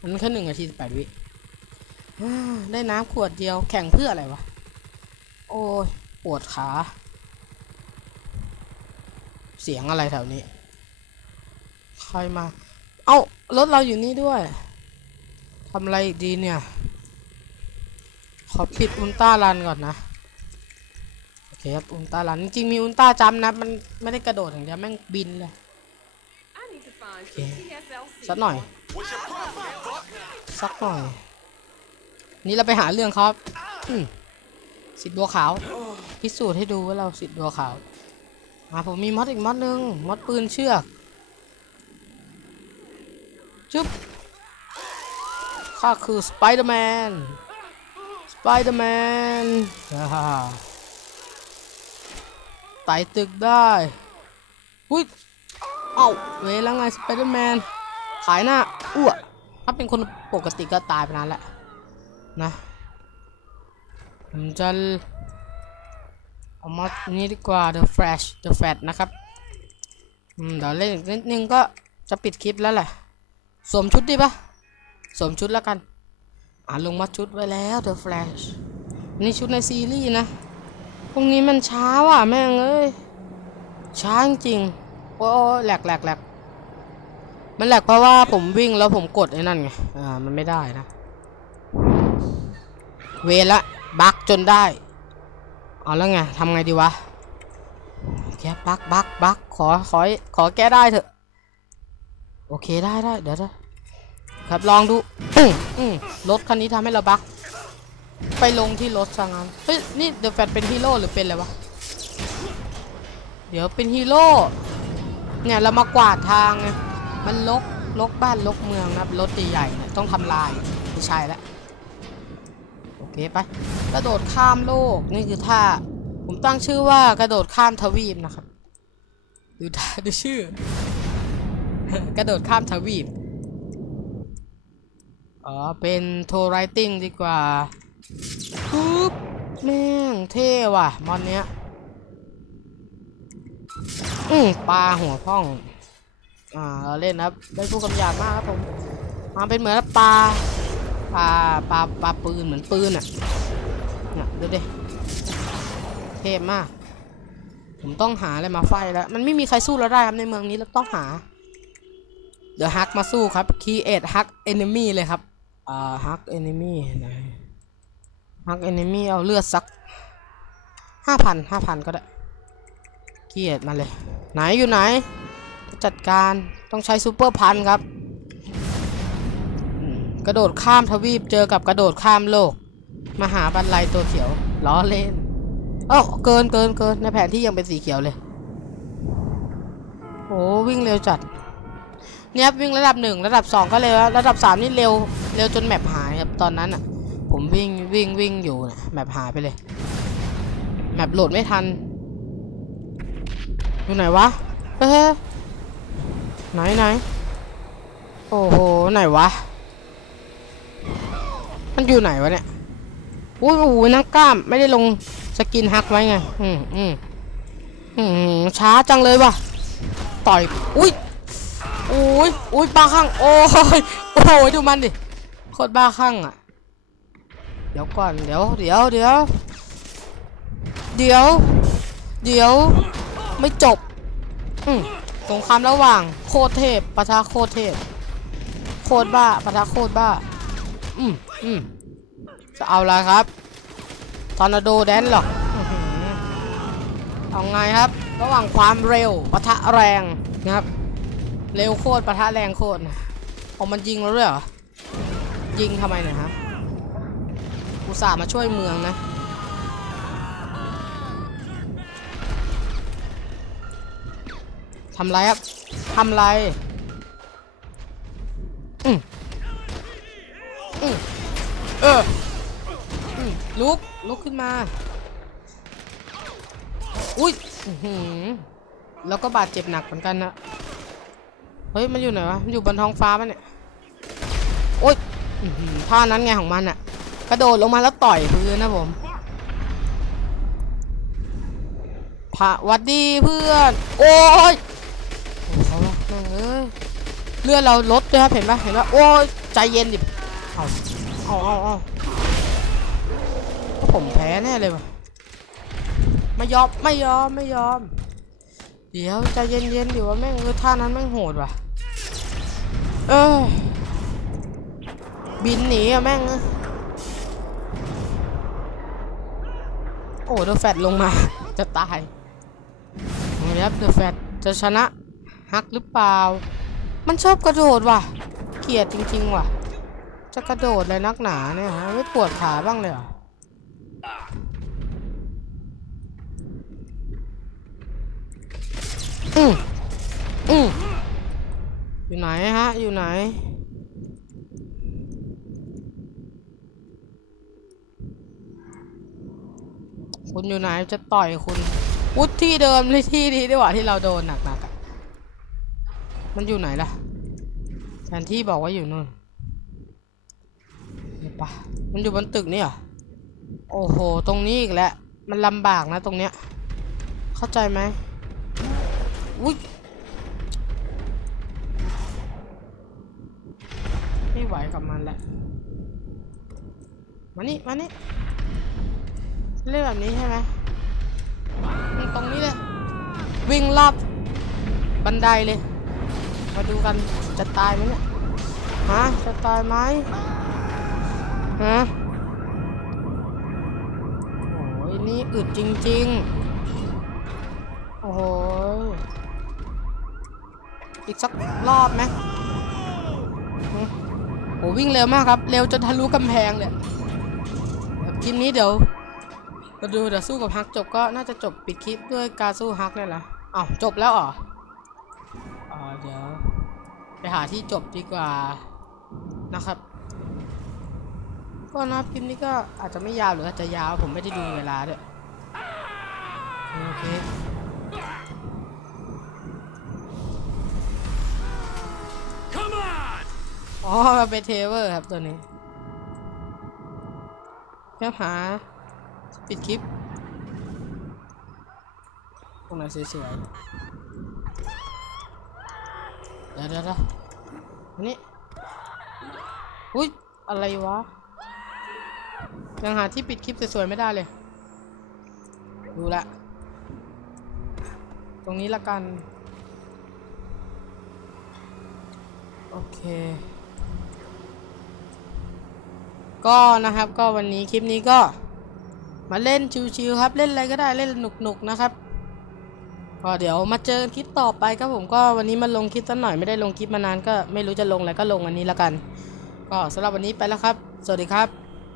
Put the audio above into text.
มันแค่หนึ่งนาทีสิบแปดวิได้น้ำขวดเดียวแข่งเพื่ออะไรวะ โอ้ยปวดขา เสียงอะไรแถวนี้ ใครมา เอ้ารถเราอยู่นี่ด้วยทำอะไรอีกดีเนี่ย ขอปิดอุลตร้ารันก่อนนะ โอเคครับอุลตร้ารัน จริงมีอุลตร้าจำนะ มันไม่ได้กระโดดอย่างเดียวแม่งบินเลยสักหน่อย สักหน่อย นี่เราไปหาเรื่องครับอืมสิทธิ์บัวขาว พิสูจน์ให้ดูว่าเราสิทธิ์บัวขาวอ่าผมมีมอดอีกมอดหนึ่งมอดปืนเชือกจุ๊บข้าคือสไปเดอร์แมนสไปเดอร์แมนอ่าฮ่าไต่ตึกได้อุ้ย เอ้าเวแล้วไงสไปเดอร์แมน ขายหน้าอ้วก ถ้าเป็นคนปกติก็ตายไปนานแล้วนะผมจะเอามานี้ดีกว่า The Flash The Flash นะครับอืมเดี๋ยวเล่นนิดนึงก็จะปิดคลิปแล้วแหละสวมชุดดีปะสวมชุดแล้วกัน อ่าลงมาชุดไว้แล้ว The Flash นี่ชุดในซีรีส์นะพรุ่งนี้มันช้าว่ะแม่งเอ้ย ช้าจริงโอ้แหลกแหลกแหลก มันแหลกเพราะว่าผมวิ่งแล้วผมกดไอ้นั่นไง อ่า มันไม่ได้นะ เวละบักจนได้ เอาแล้วไงทำไงดีวะแกบักบักบักขอ ขอ ขอแก้ได้เถอะ โอเคได้ได้เดี๋ยวเดี๋ยวครับลองดูรถคันนี้ทำให้เราบักไปลงที่รถซะงั้น เฮ้ย นี่เดอะแฟตเป็นฮีโร่หรือเป็นอะไรวะ เดี๋ยวเป็นฮีโร่ เนี่ยเรามากวาดทางไง มันลกลกบ้านลกเมืองนะครับรถใหญ่ๆเนี่ยต้องทำลายไม่ใช่แล้วโอเคไปกระโดดข้ามโลกนี่คือท่าผมตั้งชื่อว่ากระโดดข้ามทวีปนะครับดูท่าดูชื่อ กระโดดข้ามทวีปอ๋อเป็นโทไรติงดีกว่าปุ๊บแม่งเท่ว่ะมอนเนี้ยอืมปลาหัวพ่อง อ่าเราเล่นนะครับได้พูดคำหยาบมากครับผมมาเป็นเหมือนปลาปลาปลาปลาปืนเหมือนปืนอะเนี่ยดูดิเทพมาก ผมต้องหาอะไรมาไฟแล้ว มันไม่มีใครสู้เราได้ครับในเมืองนี้เราต้องหา เดี๋ยวฮักมาสู้ครับ create hack enemy เลยครับอ่า hack enemy ไหน hack enemy เอาเลือดสักห้าพันห้าพันก็ได้เกียดมาเลย ไหนอยู่ไหน จัดการต้องใช้ซูเปอร์พันธุ์ครับอืมกระโดดข้ามทวีปเจอกับกระโดดข้ามโลก มหาบันไลตัวเขียวล้อเล่นเอ้าเกินเกินเกินในแผนที่ยังเป็นสีเขียวเลยโอ้วิ่งเร็วจัดเนี่ยครับวิ่งระดับหนึ่งระดับสองก็เร็วแล้วระดับสามนี่เร็วเร็วจนแมปหายครับตอนนั้นอะ ผมวิ่งวิ่งวิ่งอยู่นะแมปหายไปเลยแมปโหลดไม่ทันอยู่ไหนวะเฮ้ย ไหนไหนโอ้โหไหนวะ มันอยู่ไหนวะเนี่ยอุ้ยโอ้โหนักกล้ามไม่ได้ลงสกินฮักไว้ไง อืมอืมอืมช้าจังเลยวะต่อยอุ้ยอุ้ยอุ้ยบ้าข้างโอ้ยโอ้ยดูมันดิโคตรบ้าข้างอะ เดี๋ยวก่อนเดี๋ยวเดี๋ยวเดี๋ยวเดี๋ยวเดี๋ยวไม่จบ อืม สงครามระหว่างโคตรเทพปะทะโคตรเทพ โคตรบ้าปะทะโคตรบ้า อืมอืมจะเอาละครับทอร์นาโดแดนหรอกอื้อหือเอาไงครับ ระหว่างความเร็วปะทะแรงนะครับ เร็วโคตรปะทะแรงโคตรนะเอามันยิงเราด้วยเหรอยิงทำไมเนี่ยครับอุตส่าห์มาช่วยเมืองนะ ทำไรครับทำไรอืมอืมเอออืมลุกลุกขึ้นมา อุ้ยหือแล้วก็บาดเจ็บหนักเหมือนกันนะเฮ้ย มันอยู่ไหนวะ มันอยู่บนท้องฟ้าปะเนี่ย โอ๊ยท่านั้นไงของมันอะกระโดดลงมาแล้วต่อยพื้นนะผมพระวัดดีเพื่อน โอ้ย แม่งเอ้ยเลือดเราลดด้วยครับเห็นปะเห็นปะโอ้ยใจเย็นดิเอาเอาเอาเอาก็ผมแพ้แน่เลยว่ะไม่ยอมไม่ยอมไม่ยอม เดี๋ยวใจเย็นๆดิว่าแม่งเออท่านั้นแม่งโหดว่ะเออบินหนีอะแม่งเอ้ยโอ้เดอะแฟตลงมาจะตายนะครับเดอะแฟตจะชนะ ฮักหรือเปล่า มันชอบกระโดดว่ะ เกลียดจริงๆว่ะ จะกระโดดเลยนักหนาเนี่ยฮะไม่ปวดขาบ้างเลยเหรออืมอืมอยู่ไหนฮะ อยู่ไหนคุณอยู่ไหนจะต่อยคุณวุฒที่เดิมเลยที่นี้ดีกว่าที่เราโดนหนักๆอะ มันอยู่ไหนล่ะแผนที่บอกว่าอยู่นู่นเดี๋ยวปะมันอยู่บนตึกนี่เหรอโอ้โห ตรงนี้อีกแล้ว มันลำบากนะตรงเนี้ย เข้าใจไหมอุ้ยไม่ไหวกับมันแล้วมานี่ มานี่เล่นแบบนี้ใช่ไหมอืมตรงนี้เลย วิ่งรอบบันไดเลย มาดูกันจะตายไหมเนี่ยฮะจะตายไหมฮะโอ้ยนี่อึดจริง ๆ โอ้โหอีกสักรอบไหมหึโอ้วิ่งเร็วมากครับ เร็วจนทะลุกำแพงเลยแบบคลิปนี้เดี๋ยวมาดูเดี๋ยวสู้กับฮักจบก็น่าจะจบปิดคลิปด้วยการสู้ฮักนี่แหละอ้าวจบแล้วเหรออ๋อเดี๋ยว ไปหาที่จบดีกว่านะครับ ก็นะครับคลิปนี้ก็อาจจะไม่ยาวหรืออาจจะยาวผมไม่ได้ดูเวลาด้วยโอเคอ๋อเป็นเทเวอร์ครับตัวนี้แค่หาปิดคลิปตรงไหนสวยๆ ดี๋ยวเดี๋ยวเนนี้อุ้ยอะไรวะยังหาที่ปิดคลิปสวยๆไม่ได้เลย ดูละ ตรงนี้ละกัน โอเค ก็นะครับก็วันนี้คลิปนี้ก็ มาเล่นชิวๆครับ เล่นอะไรก็ได้เล่นหนุกๆนะครับ ก็เดี๋ยวมาเจอคลิปต่อไปครับผมก็วันนี้มาลงคลิปสักหน่อยไม่ได้ลงคลิปมานานก็ไม่รู้จะลงอะไรก็ลงอันนี้แล้วกัน ก็สำหรับวันนี้ไปแล้วครับ สวัสดีครับ